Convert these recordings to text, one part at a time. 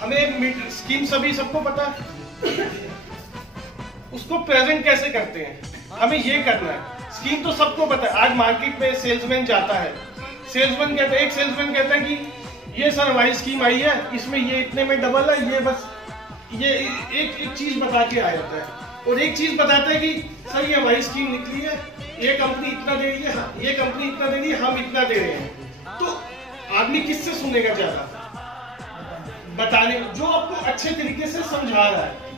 हमें स्कीम सभी सबको पता है, उसको प्रेजेंट कैसे करते हैं, हमें ये करना है। स्कीम तो सबको पता है। आज मार्केट में सेल्समैन जाता है, सेल्समैन कहता है, एक सेल्समैन कहता है कि ये सर हमारी स्कीम आई है, इसमें ये इतने में डबल है, ये बस ये एक चीज बता के आ जाता है, और एक चीज बताता है कि सर ये हमारी स्कीम निकली है, ये कंपनी इतना दे रही है, ये कंपनी इतना दे रही है, हम इतना दे रहे हैं। तो आदमी किससे सुनेगा ज्यादा? बताने जो आपको अच्छे तरीके से समझा रहा है।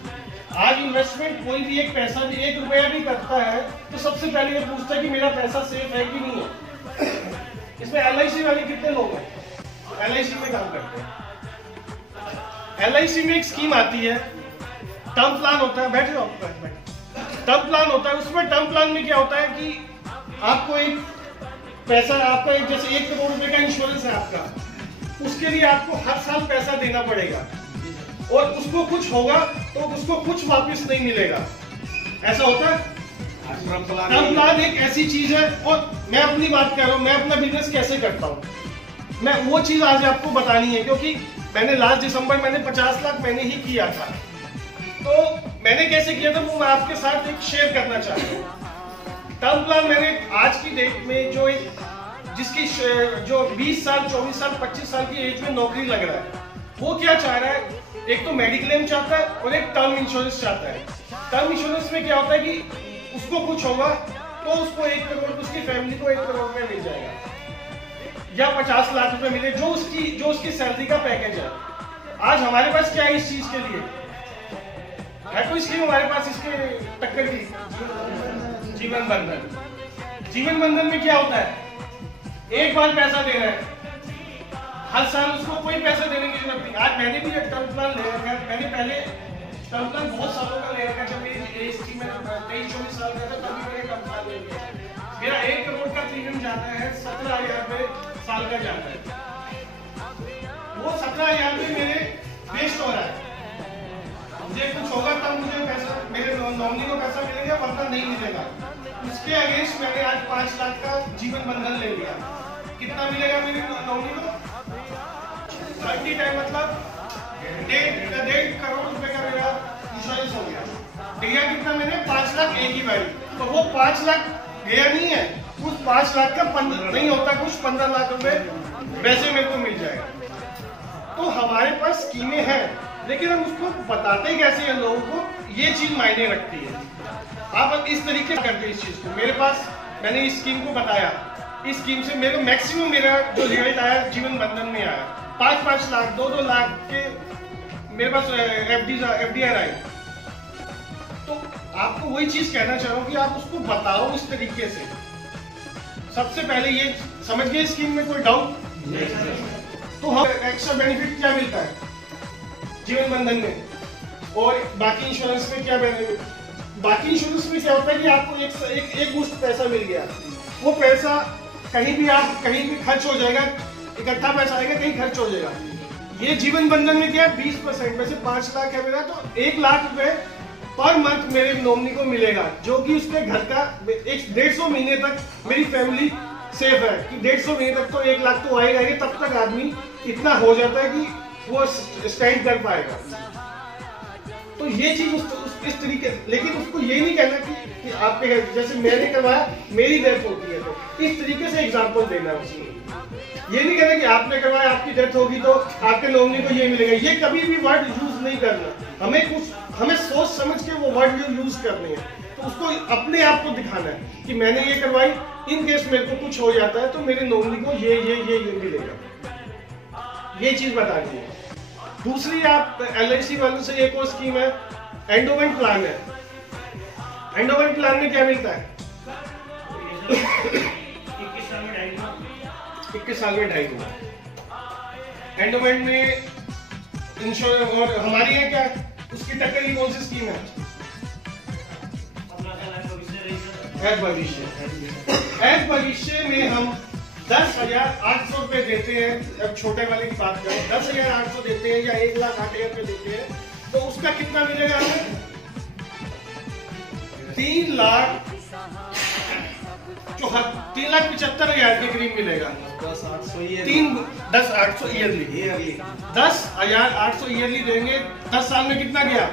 आज इन्वेस्टमेंट कोई भी एक पैसा भी, 1 रुपया भी करता है तो सबसे पहले ये पूछता है कि मेरा पैसा सेफ है कि नहीं है। इसमें LIC वाले कितने लोग हैं LIC में काम करते हैं? LIC में एक स्कीम आती है, टर्म प्लान होता है, बैठ जाओ, टर्म प्लान होता है। उसमें टर्म प्लान में क्या होता है कि आपको एक पैसा, आपका एक जैसे 1 करोड़ रुपए का इंश्योरेंस है आपका, उसके लिए आपको हर साल पैसा देना पड़ेगा, और उसको कुछ होगा तो उसको कुछ वापस नहीं मिलेगा। ऐसा होता है। टर्म प्लान एक ऐसी चीज है, और मैं अपनी बात कर रहा हूँ, मैं अपना बिजनेस कैसे करता हूँ, मैं वो चीज आज आपको बतानी है, क्योंकि मैंने लास्ट दिसंबर मैंने 50 लाख मैंने ही किया था। तो मैंने कैसे किया था वो मैं आपके साथ एक शेयर करना चाहता हूँ। टर्म प्लान मैंने आज की डेट में जो एक जिसकी जो 20 साल 24 साल 25 साल की एज में नौकरी लग रहा है, वो क्या चाह रहा है? एक तो मेडिक्लेम चाहता है और एक टर्म इंश्योरेंस चाहता है। टर्म इंश्योरेंस में क्या होता है कि उसको कुछ होगा तो उसको 1 करोड़, उसकी फैमिली को 1 करोड़ में मिल जाएगा, या 50 लाख रुपए मिले, जो उसकी सैलरी का पैकेज है। आज हमारे पास क्या है इस चीज के लिए? है कोई स्कीम हमारे पास इसके टक्कर की? जीवन बंधन। जीवन बंधन में क्या होता है? एक बार पैसा देना है, हर साल उसको कोई पैसा देने की जरूरत नहीं। आज मैंने भी एक टर्म प्लान ले रखा है, मैंने पहले टर्म प्लान बहुत सालों का ले रखा है। जब मेरी एज थी, मैं 23-24 साल का था, तभी मैंने टर्म प्लान ले लिया। मेरा 1 करोड़ का प्रीमियम जाता है, 17,000 रुपए साल का जाता है। वो 17,000 रुपए मेरे वेस्ट हो रहा है। मुझे कुछ होगा तब मुझे पैसा, मेरे नॉमिनी को पैसा मिलेगा, वरना नहीं मिलेगा। उसके अगेंस्ट मैंने आज 5 लाख का जीवन बंधन ले लिया। कितना मिलेगा मेरे नॉमिनी को? 30 टाइम मतलब 1.5 करोड़ रुपए का मेरा इंश्योरेंस हो गया। गया कितना मैंने? 5 लाख एक ही बारी। तो वो 5 लाख गया नहीं है, उस 5 लाख का नहीं होता कुछ 15 लाख रुपए वैसे मेरे को मिल जाएगा। तो हमारे पास स्कीमें हैं, लेकिन हम उसको बताते कैसे हैं लोगों को, ये चीज मायने रखती है। आप इस तरीके से करते हैं इस चीज को। मेरे पास मैंने इस स्कीम को बताया, इस स्कीम से मेरे मैक्सिमम मेरा जो रिजल्ट आया जीवन बंधन में आया, 5-5 लाख 2-2 लाख के मेरे पास FDR आई। तो आपको वही चीज कहना चाह रहा हूँ कि आप उसको बताओ इस तरीके से। सबसे पहले ये समझ गए स्कीम में कोई डाउट? तो हम एक्स्ट्रा बेनिफिट क्या मिलता है जीवन बंधन में, और बाकी इंश्योरेंस में क्या बेनिफिट? बाकी इंश्योरेंस में क्या होता है कि आपको एक मुश्त पैसा मिल गया, वो पैसा कहीं भी खर्च हो जाएगा, इकट्ठा पैसा आएगा, कहीं खर्च हो जाएगा। ये जीवन बंधन में क्या है? 20% में से 5 लाख है मेरा, तो 1 लाख रुपए पर मंथ मेरे नॉमिनी को मिलेगा, जो कि उसके घर का 150 महीने तक मेरी फैमिली सेफ है। कि 150 महीने तक तो 1 लाख तो आएगा, तब तक आदमी इतना हो जाता है कि वो स्टैंड कर पाएगा। तो ये चीज इस तरीके, लेकिन उसको ये नहीं कहना कि आपके जैसे मैंने करवाया मेरी डेथ होती है, तो इस तरीके से एग्जांपल देना उसमें। ये नहीं कहना कि आपने करवाया आपकी डेथ होगी तो आपके नॉमिनी को ये मिलेगा। ये कभी भी वर्ड यूज नहीं करना। हमें सोच समझ के वो वर्ड यूज करने हैं। तो उसको अपने आप को दिखाना है कि मैंने ये करवाई, इन केस मेरे को कुछ हो जाता है तो मेरे नॉमिनी को ये मिलेगा। ये चीज बतानी है। दूसरी, आप LIC वालों से एक और स्कीम है, एंडोमेंट प्लान है। एंडोमेंट प्लान में क्या मिलता है? 21 साल में 2.5 एंडोमेंट में इंश्योरेंस। और हमारी यहाँ क्या उसकी टक्कर की कौन सी स्कीम है? भविष्य में हम 10,800 रुपए देते हैं। अब छोटे वाले की बात करें, 10,800 देते हैं या 1,08,000 रुपए देते हैं, तो उसका कितना मिलेगा हमें? 3,64,000 तो 3,75,000 के करीब मिलेगा। 10,800 ईयरली 10,800 ईयरली देंगे। 10 साल में कितना गया?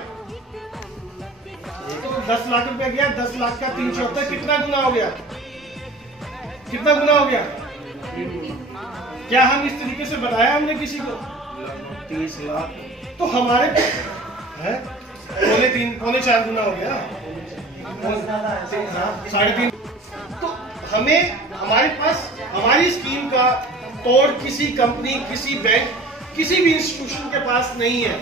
तो 10 लाख रुपया गया। 10 लाख का 374 कितना गुना हो गया? कितना गुना हो गया? क्या हम इस तरीके से बताया हमने किसी को? 30 लाख। तो हमारे है 3.4 गुना हो गया, 3.5। तो हमें हमारे पास हमारी स्कीम का तोड़ किसी कंपनी, किसी बैंक, किसी भी इंस्टीट्यूशन के पास नहीं है।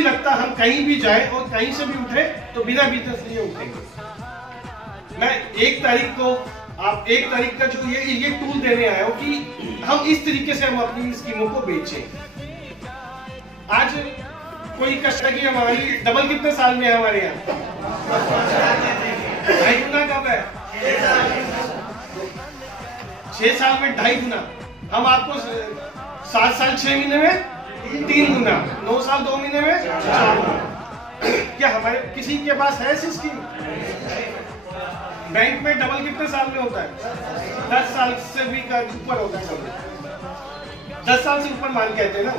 लगता हम कहीं भी जाए और कहीं से भी उठे तो बिना बिजनेस लिए उठेंगे। मैं 1 तारीख को आप 1 तारीख का जो ये टूल देने आया हो कि हम इस तरीके से हम अपनी स्कीमों को बेचें। आज कोई कस्टमर की हमारी डबल कितने साल में है हमारे यहाँ? 2.5 गुना कब है? 6 साल में 2.5 गुना। हम आपको 7 साल 6 महीने में 3 गुना, 9 साल 2 महीने में 4 गुना। क्या हमारे किसी के पास है ऐसी स्कीम? बैंक में डबल कितने साल में होता है? 10 साल से भी ऊपर होता है। 10 साल से ऊपर मान कहते हैं ना।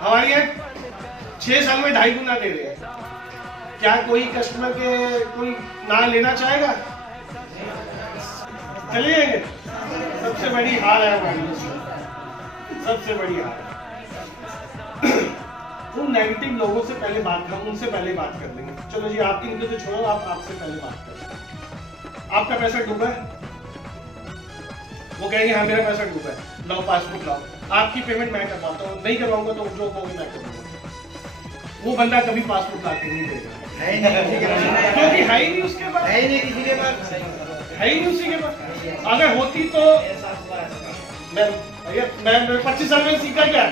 हमारे यहाँ 6 साल में 2.5 गुना दे रहे हैं। क्या कोई कस्टमर के कोई ना लेना चाहेगा? चले जाएंगे। सबसे बड़ी हार है हमारी, सबसे बड़ी हार। उन नेगेटिव लोगों से पहले हम उनसे पहले बात कर लेंगे। चलो जी, आप इनको तो छोड़ो, आपसे पहले बात करें। आपका पैसा डूबा है, वो कहेंगे हाँ मेरा पैसा डूबा है, लाओ पासबुक लाओ, आपकी पेमेंट मैं करवाता हूँ, नहीं करवाऊंगा तो जो होगी मैं करूंगा। वो बंदा कभी पासबुक लाके नहीं देगा, क्योंकि है ही नहीं उसके पास, है ही नहीं किसी के पास, है ही नहीं उसी के पास। अगर होती तो मैं 25 साल में सीखा क्या?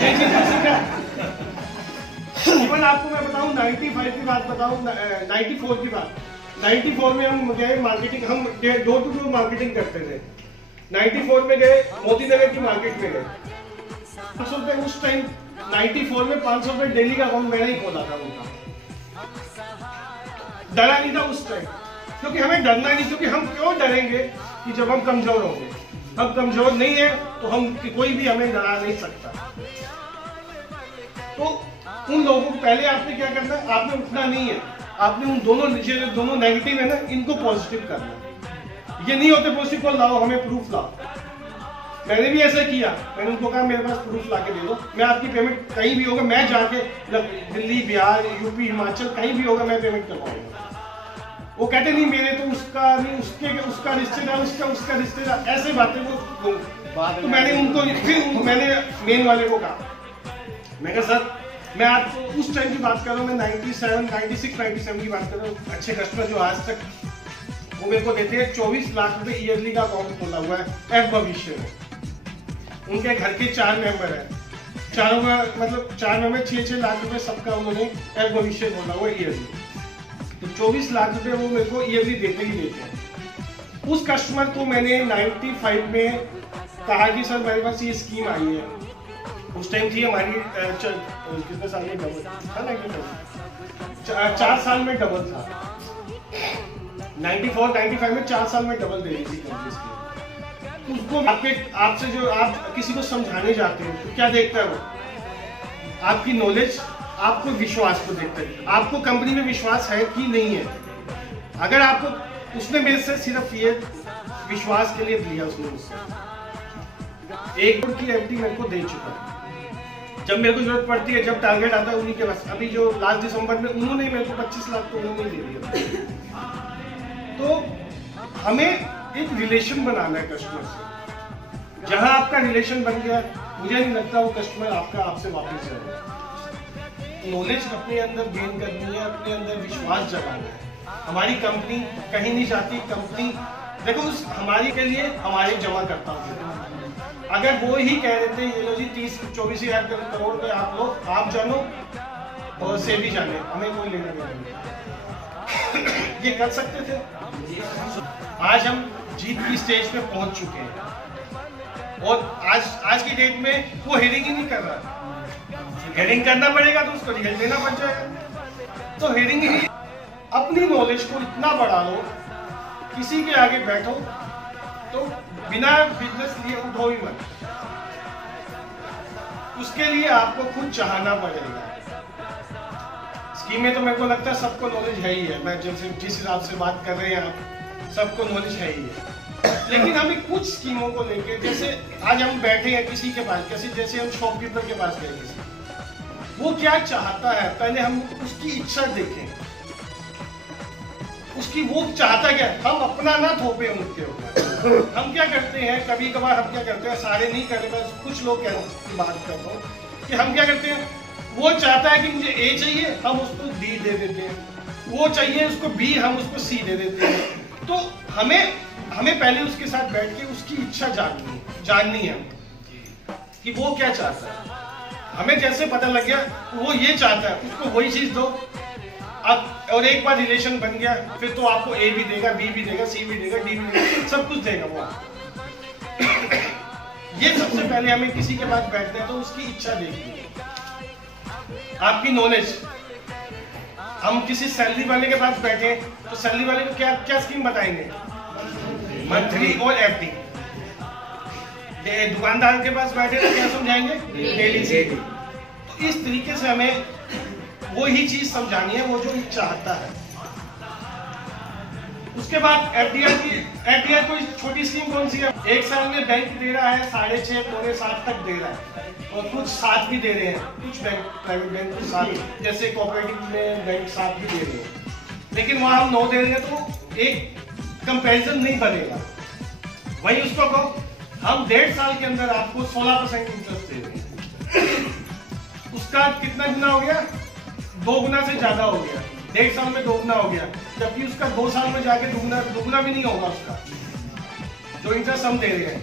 ये चीज सीखा। इवन आपको मैं बताऊं 95 की बात बताऊं, 94 की बात। 94 में हम गए मार्केटिंग, हम डोर टू डोर मार्केटिंग करते थे। 94 में गए, मोती नगर की मार्केट में गए। 500 रुपए उस टाइम 94 में 500 रुपए डेली का अकाउंट मैंने ही खोला था उनका। डरा नहीं था उस टाइम, क्योंकि हमें डरना नहीं, क्योंकि हम क्यों डरेंगे कि जब हम कमजोर होंगे। हम कमजोर नहीं है तो हम कोई भी हमें डरा नहीं सकता। तो उन लोगों को पहले आपने क्या करना है, आपने उठना नहीं है, आपने उन दोनों नेगेटिव है ना, इनको पॉजिटिव करना है। ये नहीं होते पॉजिटिव को लाओ, हमें प्रूफ लाओ। मैंने भी ऐसा किया, मैंने उनको कहा मेरे पास प्रूफ लाके दे दो, मैं आपकी पेमेंट कहीं भी होगा, मैं जाके दिल्ली, बिहार, यूपी, हिमाचल कहीं भी होगा मैं पेमेंट करवाऊंगा। वो कहते नहीं मेरे तो उसका नहीं, उसका रिश्तेदार, उसका रिश्तेदार, ऐसे बातें वो। तो मैंने उनको फिर मैंने मेन वाले को कहा, मैं कहा सर मैं आपको उस टाइम की बात कर रहा हूँ, मैं 97, 96, 97 की बात कर रहा हूँ। अच्छे कस्टमर जो आज तक वो मेरे को देते हैं 24 लाख रुपए ईयरली का अकाउंट खोला हुआ है एफ भविष्य में। उनके घर के 4 मेंबर हैं, चारों का मतलब 4 मेंबर 6-6 लाख रुपए सबका उन्होंने एफ भविष्य खोला हुआ है ईयरली। तो 24 लाख रुपए वो मेरे को ईयरली देते ही देते हैं। उस कस्टमर को मैंने 95 में कहा कि सर मेरे पास ये स्कीम आई है। उस टाइम थी हमारी कितने साल में डबल था, 4 साल में डबल था। 94, 95 में 4 साल में डबल दे रही थी कंपनी स्कीम। उसको आपसे जो आप किसी को समझाने जाते हैं तो क्या देखता है वो? आपकी नॉलेज, आपको विश्वास को देखता है, आपको कंपनी में विश्वास है कि नहीं है। अगर आपको, उसने मेरे से सिर्फ ये विश्वास के लिए लिया, उसने मुझसे 1 करोड़ की एफडी मेरे को दे चुका है। जब मेरे को जरूरत पड़ती है, जब टारगेट आता है उन्हीं के पास। अभी जो लास्ट दिसंबर में उन्होंने मेरे को 25 लाख तो उन्होंने दे दिया। तो हमें एक रिलेशन बनाना है कस्टमर से। जहां आपका रिलेशन बन गया, मुझे नहीं लगता वो कस्टमर आपसे वापस जाएगा। नॉलेज अपने अंदर गेन करनी है, अपने अंदर विश्वास जगाना है। हमारी कंपनी कहीं नहीं जाती। कंपनी देखो हमारी के लिए हमारे जमा करता हूँ। अगर वो ही कह देते ये लो जी 30-24 करोड़ रुपए आप लो, आप जानो और से भी जाने, हमें कोई लेना नहीं। ये कर सकते थे। आज हम जीत की स्टेज पे पहुंच चुके हैं और आज की डेट में वो हेडिंग ही नहीं कर रहा। हेडिंग करना पड़ेगा तो उसको रिजल्ट देना पड़ जाएगा। तो हेडिंग ही, अपनी नॉलेज को इतना बढ़ा लो, किसी के आगे बैठो, तो बिना बिजनेस लिए उठो ही मत। उसके लिए आपको खुद चाहना पड़ेगा। स्कीमें तो मेरे को लगता है सबको नॉलेज है ही है, मैं जिस हिसाब से बात कर रहे हैं आप सबको नॉलेज है ही है। लेकिन हमें कुछ स्कीमों को लेके, जैसे आज हम बैठे हैं किसी के पास, जैसे हम शॉपकीपर के पास गए किसी, वो क्या चाहता है पहले हम उसकी इच्छा देखें, उसकी वो चाहता क्या, हम अपना ना थोपे उनके ऊपर। हम क्या करते हैं कभी कभार, हम क्या करते हैं, सारे नहीं करते, बस कुछ लोग की बात कर रहा हूँ कि हम क्या करते हैं, वो चाहता है कि मुझे ए चाहिए, हम उसको डी दे देते हैं, वो चाहिए उसको बी, हम उसको सी दे देते हैं। तो हमें पहले उसके साथ बैठ के उसकी इच्छा जाननी है कि वो क्या चाहता है। हमें जैसे पता लग गया वो ये चाहता है, उसको वही चीज दो। अब और एक बार रिलेशन बन गया फिर तो आपको ए भी देगा, बी भी देगा, सी भी देगा, डी भी देगा, सब कुछ देगा वो। ये सबसे पहले हमें किसी के पास बैठते हैं तो उसकी इच्छा देखनी है, आपकी नॉलेज। हम किसी सैलरी वाले के पास बैठे तो सैलरी वाले को क्या क्या स्कीम बताएंगे, मंथली और एफडी। दुकानदार के पास बैठे तो क्या समझाएंगे, डेली। तो इस तरीके से हमें वो ही चीज समझानी है वो जो चाहता है। उसके बाद एफडीआर कोई छोटी स्कीम कौन सी है, एक साल में बैंक दे रहा है 6.5 पौने 7 तक दे रहा है, और कुछ 7 भी दे रहे हैं, कुछ बैंक प्राइवेट बैंक कुछ 7, जैसे कोऑपरेटिव में बैंक 7 भी दे रहे हैं। लेकिन वहां हम 9 दे रहे हैं तो एक कंपैरिजन नहीं बनेगा। वही उसको कहो हम 1.5 साल के अंदर आपको 16% इंटरेस्ट दे रहे हैं, उसका कितना गुना हो गया, 2 गुना से ज्यादा हो गया। 1.5 साल में 2 गुना हो गया, जबकि उसका 2 साल में जाके 2 गुना भी नहीं होगा उसका जो इंटरेस्ट हम दे रहे हैं।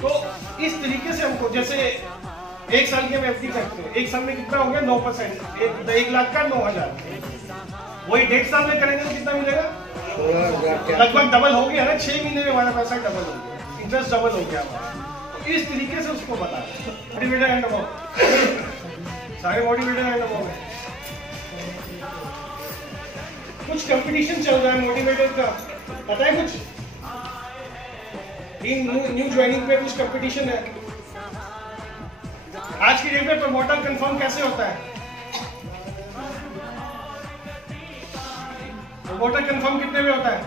तो इस तरीके से हमको, जैसे 1 साल की हम एफडी करते हैं, 1 साल में कितना हो गया 9%, 1 लाख का 9,000। वही 1.5 साल में करेंगे तो कितना मिलेगा, लगभग डबल हो गया ना, 6 महीने में हमारा पैसा डबल हो गया, इंटरेस्ट डबल हो गया हमारा। तो इस तरीके से उसको बता मोटिवेटर एंड अबाउट, सारे मोटिवेटर एंड अबाउट। कुछ कंपटीशन चल रहा है मोटिवेटर का, पता है कुछ, न्यू ज्वाइनिंग पे कुछ कंपटीशन है। आज की डेट में प्रमोटर कंफर्म कैसे होता है, प्रमोटर कंफर्म कितने में होता है,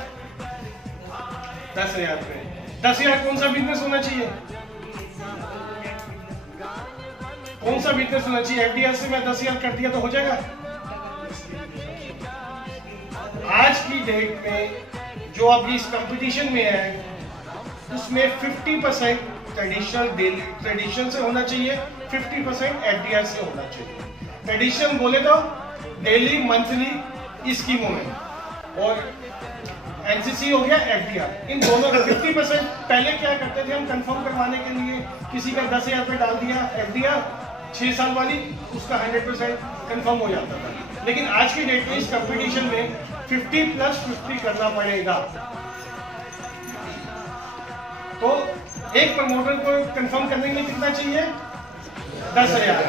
10,000 पे। 10,000 कौन सा बिजनेस होना चाहिए, कौन सा बिजनेस होना चाहिए, एफडीआर से मैं 10,000 कर दिया तो हो जाएगा। आज की डेट में जो अभी इस कंपटीशन में है उसमें 50% ट्रेडिशन से होना चाहिए, 50% एफडीआर से होना चाहिए। ट्रेडिशन बोले तो डेली मंथली स्कीमों में, और एनसीसी हो गया एफडीआर, इन दोनों का 50%। पहले क्या करते थे हम, कंफर्म करवाने के लिए किसी का 10,000 पे डाल दिया एफडीआर 6 साल वाली, उसका 100% कंफर्म हो जाता था। लेकिन आज की डेट में इस कंपटीशन में 50+50 करना पड़ेगा। तो एक प्रमोटर को कंफर्म करने के लिए कितना चाहिए, 10,000।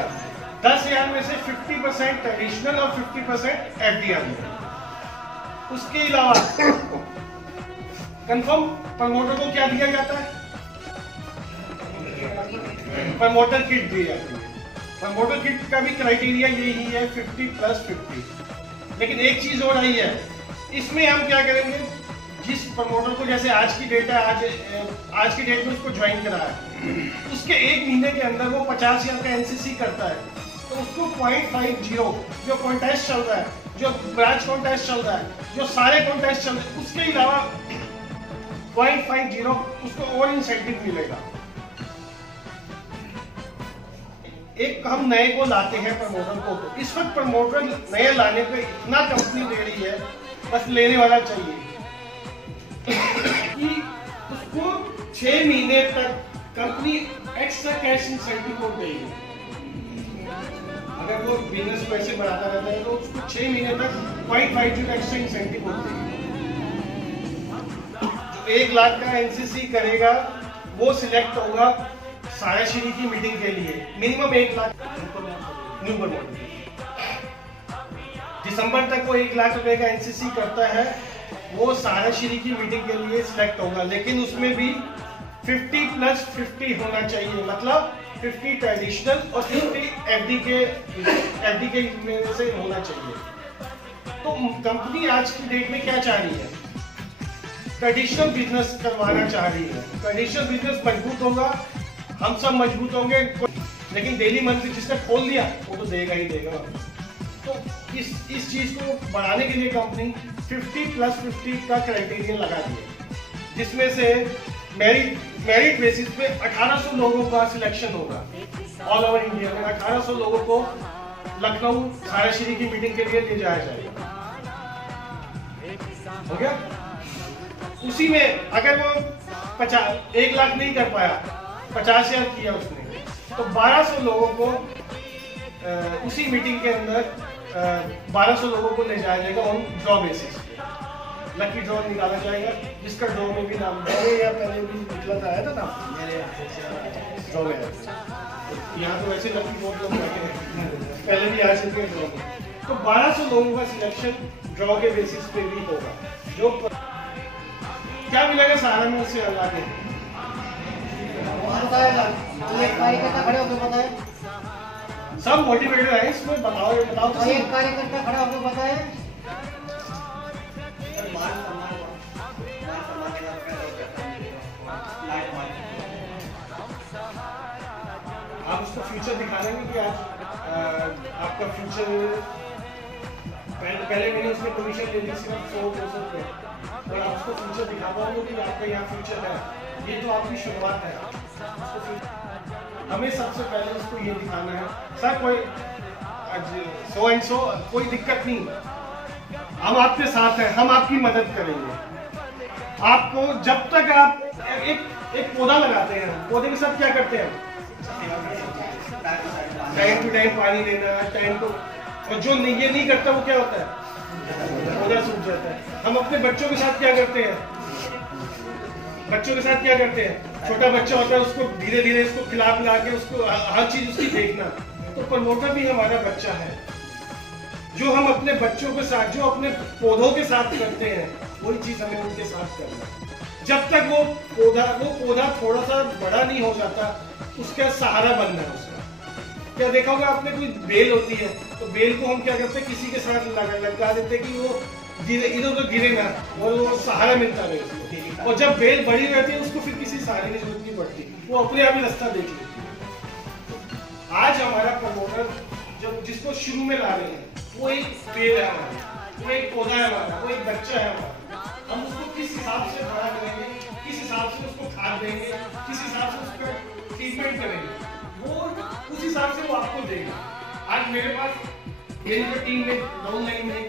10,000 में से 50% ट्रेडिशनल और 50% एफडीआर में। उसके अलावा कंफर्म प्रमोटर को क्या दिया जाता है, प्रमोटर किट दी जाती है। प्रमोटर किट का भी क्राइटेरिया यही है 50+50। लेकिन एक चीज और आई है, इसमें हम क्या करेंगे, जिस प्रमोटर को, जैसे आज की डेट है, आज की डेट में उसको ज्वाइन करा है, उसके 1 महीने के अंदर वो 50,000 का एनसीसी करता है, तो उसको 0.50 जो कॉन्टेस्ट चल रहा है, जो ब्रांच कॉन्टेस्ट चल रहा है, जो सारे कॉन्टेस्ट चल रहे हैं, उसके अलावा 0.50 उसको और इंसेंटिव मिलेगा। एक हम नए को लाते हैं प्रमोटर को, तो इस वक्त प्रमोटर नए लाने पे इतना कंपनी दे रही है, बस लेने वाला चाहिए कि उसको 6 महीने तक कंपनी एक्स्ट्रा कैश इंसेंटिव को देगी। अगर वो बिजनेस को ऐसे बढ़ाता रहता है तो उसको 6 महीने तक 0.50 का एक्स्ट्रा इंसेंटिव होती है। 1 लाख का एनसीसी करेगा वो सिलेक्ट होगा सायाश्री की मीटिंग के लिए, मिनिमम 1 लाख न्यू प्रमोटर। दिसंबर तक वो 1 लाख रुपए का एनसीसी करता है, वो साराश्री की मीटिंग के लिए सिलेक्ट होगा, लेकिन उसमें भी 50+50 होना चाहिए, मतलब 50 ट्रेडिशनल और 50 एफडी के में से होना चाहिए। तो कंपनी आज की डेट में क्या चाह रही है? ट्रेडिशनल बिजनेस करवाना चाह रही है। ट्रेडिशनल बिजनेस मजबूत होगा, हम सब मजबूत होंगे, लेकिन डेली मंथली जिसने खोल दिया वो तो देगा ही देगा। तो इस चीज को बढ़ाने के लिए कंपनी 50+50 का क्राइटेरिया लगा दिया, जिसमें से मेरिट बेसिस पे 1800 लोगों का सिलेक्शन होगा। ऑल ओवर इंडिया में 1800 लोगों को लखनऊ साराश्री की मीटिंग के लिए ले जाया जाएगा। हो गया? उसी में अगर वो 1 लाख नहीं कर पाया, 50,000 किया उसने, तो 1200 लोगों को उसी मीटिंग के अंदर 1200 लोगों को ले जाया जाएगा on draw basis. Lucky draw निकाला जाएगा, जिसका ड्रॉ में भी नाम या पहले भी निकला था, आया था ना मेरे ड्रॉ में। यहाँ तो वैसे लकी बहुत लोग बैठे हैं, पहले भी आ चुके हैं ड्रॉ में। तो 1200 लोगों का सिलेक्शन ड्रॉ के बेसिस पे भी होगा। जो क्या मिलेगा सहारा में उससे अल्लाह के सब मोटिवेटेड है इसमें। बताओ तो एक कार्यकर्ता खड़ा होकर बताए। आप उसको फ्यूचर दिखा देंगे कि आज आपका फ्यूचर पहले मैंने उसने कमीशन ले ली सिर्फ 100-200 रुपये, और आप उसको फ्यूचर दिखा पाओगे कि आपका यहाँ फ्यूचर है। ये तो आपकी शुरुआत है। हमें सबसे पहले उसको ये दिखाना है, सर कोई सो एंड सो कोई दिक्कत नहीं, हम आपके साथ हैं, हम आपकी मदद करेंगे। आपको जब तक आप एक पौधा लगाते हैं, पौधे के साथ क्या करते हैं? टाइम टू टाइम पानी देना, टाइम टू, और जो ये नहीं करता वो क्या होता है? पौधा सूख जाता है। हम अपने बच्चों के साथ क्या करते हैं? बच्चों के साथ क्या करते हैं? छोटा बच्चा होता है, उसको धीरे धीरे उसको खिला पिला के उसको हर चीज उसकी देखना। तो प्रमोटर भी हमारा बच्चा है। जो हम अपने बच्चों के साथ, जो अपने पौधों के साथ करते हैं, वही चीज हमें उनके साथ करना है। जब तक वो पौधा थोड़ा सा बड़ा नहीं हो जाता, उसका सहारा बनना है उसका। क्या देखा होगा आपने, कोई बेल होती है तो बेल को हम क्या करते हैं, किसी के साथ लगा देते हैं कि वो इधर उधर गिरे ना, और वो सहारा मिलता रहे उसको। और जब बेल बड़ी रहती है उसको फिर किसी सहारे की जरूरत नहीं पड़ती, वो अपने आप ही रास्ता देख लेती है। आज हमारा प्रमोटर जो जिसको शुरू में ला रहे हैं, वो एक पेड़ है हमारा, वो एक पौधा है हमारा, वो एक बच्चा है हमारा। हम उसको किस हिसाब से बड़ा करेंगे, किस हिसाब से उसको खाद देंगे, किस हिसाब से उसका ट्रीटमेंट करेंगे, वो उस हिसाब से वो आपको देगा। आज मेरे पास मेरी जो टीम में डाउन लाइन में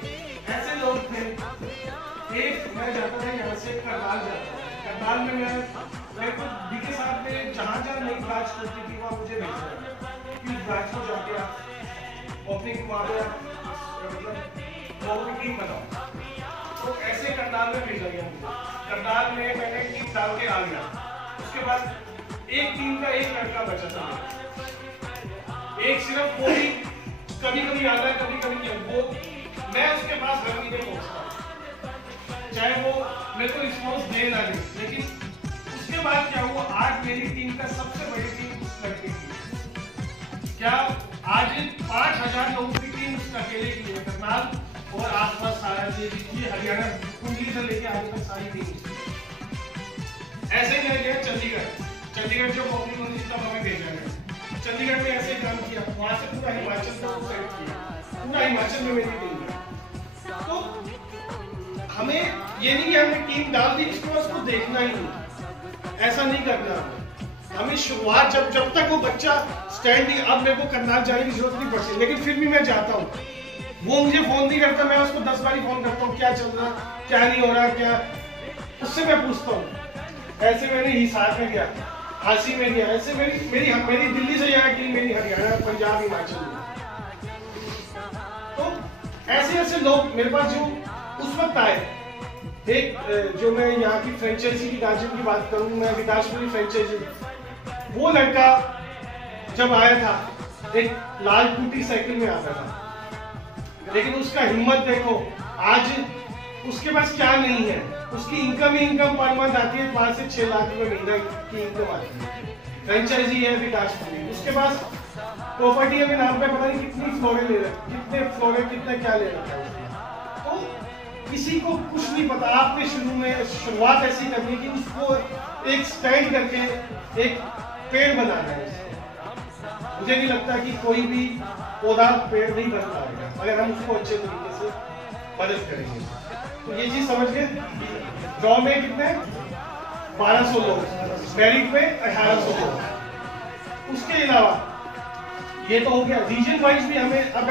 ऐसे लोग थे, एक मैं जाता था यहाँ से करनाल जाता, करनाल में मैं तो डीके साहब ने जहाँ नई ब्रांच खुलती थी वहाँ मुझे भेजा कि उस ब्रांच को जाके आप ओपनिंग वहाँ पे मतलब लोगों की टीम बनाओ। तो ऐसे करनाल में भेजा गया मुझे। करनाल में मैंने टीम डाल के आ गया। उसके बाद एक टीम का एक लड़का बचा था, एक सिर्फ वो भी कभी आता है, कभी नहीं। वो मैं उसके पास हर महीने पहुंचता, चाहे वो मेरे को रिस्पॉन्स दे ना दे। लेकिन उसके बाद क्या हुआ, आज मेरी टीम का सबसे बड़ी टीम उस लड़के की, क्या आज 5000 लोगों की टीम उस अकेले की है। करनाल और आसपास सारा ये हरियाणा कुंडली से लेके आगे तक सारी टीम। ऐसे ही मैं गया चंडीगढ़ जो ओपनिंग होनी थी तब हमें भेजा गया। चंडीगढ़ में ऐसे काम किया, वहां से पूरा हिमाचल को सेट किया, पूरा हिमाचल में मेरी टीम है। तो हमें ये नहीं कि हमने टीम डाल दी इसको उसको देखना ही नहीं, ऐसा नहीं करना। हमें शुरुआत जब तक वो बच्चा स्टैंड नहीं, अब मेरे को करनाल जाने की जरूरत नहीं पड़ती, लेकिन फिर भी मैं जाता हूँ। वो मुझे फोन नहीं करता, मैं उसको 10 बार फोन करता हूँ, क्या चल रहा, क्या नहीं हो रहा, क्या उससे मैं पूछता हूँ। ऐसे मैंने हिसार में गया, हांसी में गया, ऐसे मेरी दिल्ली से यहाँ की, मेरी हरियाणा, पंजाब, हिमाचल में। तो ऐसे लोग मेरे पास जो उस वक्त आए। एक जो मैं यहाँ की फ्रेंचाइजी की गार्जियन की बात करूँ, मैं विकासपुरी फ्रेंचाइजी, वो लड़का जब आया था एक लाल टूटी साइकिल में आता था, लेकिन उसका हिम्मत देखो। आज उसके पास क्या नहीं है, उसकी इनकम ही इनकम पर मंथ आती है 5 से 6 लाख रुपए महीना की इनकम आती है, फ्रेंचाइजी है विकास पूरी, उसके पास प्रॉपर्टी अभी नाम पे पता नहीं कितनी फ्लोरे ले रहे, कितने फ्लोरे कितना क्या ले रखा है। तो किसी को कुछ नहीं पता, आपने शुरुआत ऐसी करनी है कि उसको एक स्टैंड करके एक पेड़ बनाना है उसको। मुझे नहीं लगता कि कोई भी पौधा पेड़ नहीं बन पाएगा अगर हम उसको अच्छे तरीके से मदद करेंगे। तो ये चीज समझ गए। ड्रॉ में कितने 1200 लोग, मेरिट में 1800 लोग। उसके अलावा ये तो हो गया, रीजन वाइज भी हमें अब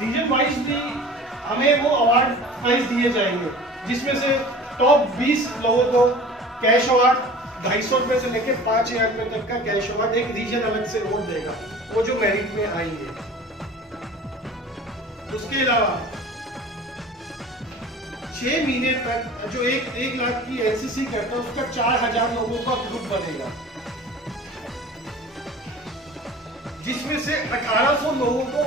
रीजन वाइज भी हमें वो अवार्ड प्राइज दिए जाएंगे, जिसमें से टॉप 20 लोगों को कैश अवार्ड 250 रुपए से लेकर 5000 रुपए तक का कैश अवार्ड एक रीजन अलग से अवार्ड देगा, वो जो मेरिट में आएंगे। उसके अलावा 6 महीने तक जो एक लाख की एनसीसी करता है उसका 4000 लोगों का ग्रुप बनेगा, जिसमें से 1800 लोगों को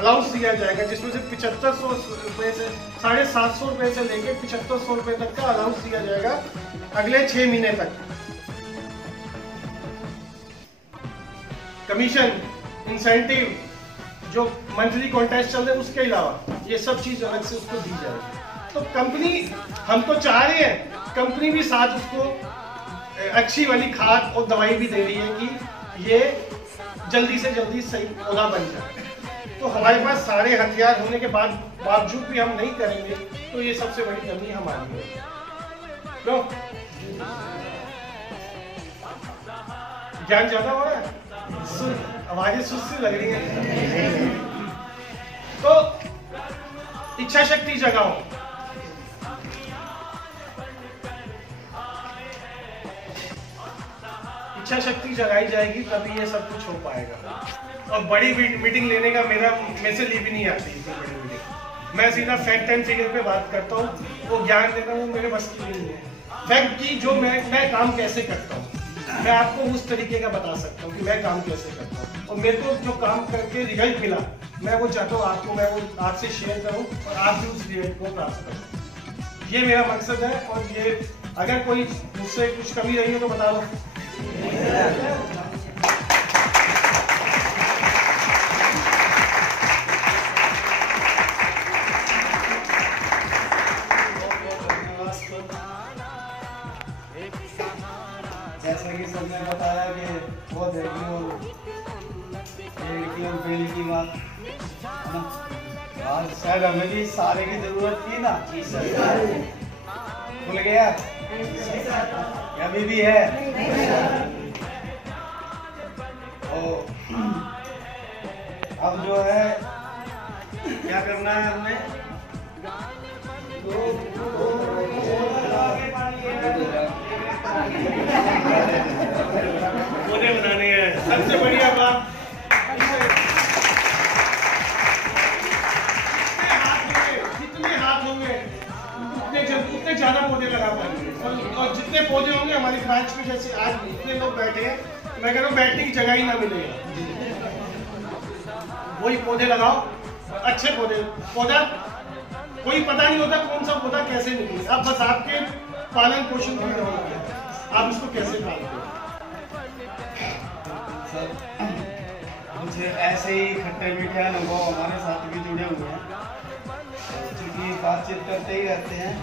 अलाउंस दिया जाएगा, जिसमें से 7500 रुपए से 750 रुपए से लेकर 7500 रुपए तक का अलाउंस दिया जाएगा अगले 6 महीने तक। कमीशन, इंसेंटिव, जो मंथली कॉन्टेस्ट चल रहे हैं उसके अलावा ये सब चीज अलग से उसको दी जाएगी। तो कंपनी, हम तो चाह रहे हैं कंपनी भी साथ उसको अच्छी वाली खाद और दवाई भी दे रही है कि ये जल्दी से जल्दी सही पौधा बन जाए। तो हमारे पास सारे हथियार होने के बावजूद भी हम नहीं करेंगे, तो ये सबसे बड़ी कमी हमारी है। तो ज्ञान ज्यादा हो रहा है, आवाजें सुस्त लग रही है। तो इच्छा शक्ति जगाओ। इच्छा शक्ति जगाई जाएगी तभी ये सब कुछ हो पाएगा। और बड़ी मीटिंग लेने का मेरे से ली भी नहीं आती इतनी बड़ी मीटिंग। मैं सीधा फैक्ट एंड फिगर पे बात करता हूँ, वो ज्ञान देना वो मेरे बस की नहीं है। फैक्ट की जो मैं काम कैसे करता हूँ, मैं आपको उस तरीके का बता सकता हूँ कि मैं काम कैसे करता हूँ, और मेरे को जो काम करके रिजल्ट मिला मैं वो चाहता हूँ आपको मैं वो आपसे शेयर करूँ और आप भी उस रिजल्ट को प्राप्त करो। ये मेरा मकसद है। और ये अगर कोई मुझसे कुछ कमी रही हो तो बता दो। जैसा कि सबने बताया कि बहुत है और बेल की बात है ना, आज शायद हमें भी सारे की जरूरत थी ना। जी सर, भूल गया अभी भी है। तो अब जो है क्या करना है हमें, पौधे बनाने हैं। सबसे बढ़िया बात, जितने हाथ होंगे उतने ज्यादा पौधे लगा पाएंगे। और जितने पौधे होंगे हमारी ब्रांच में, जैसे आज इतने लोग बैठे हैं, मैं कह रहा हूँ बैठने की जगह ही ना मिलेगा। वही पौधे लगाओ, अच्छे पौधा कोई पता नहीं होता कौन सा पौधा कैसे निकले। अब बस आपके पालन पोषण की जरूरत है, आप इसको कैसे पालते हो। सर कुछ ऐसे ही खट्टे मीठे अनुभव हमारे साथ भी जुड़े हुए हैं, क्योंकि बातचीत करते ही रहते हैं।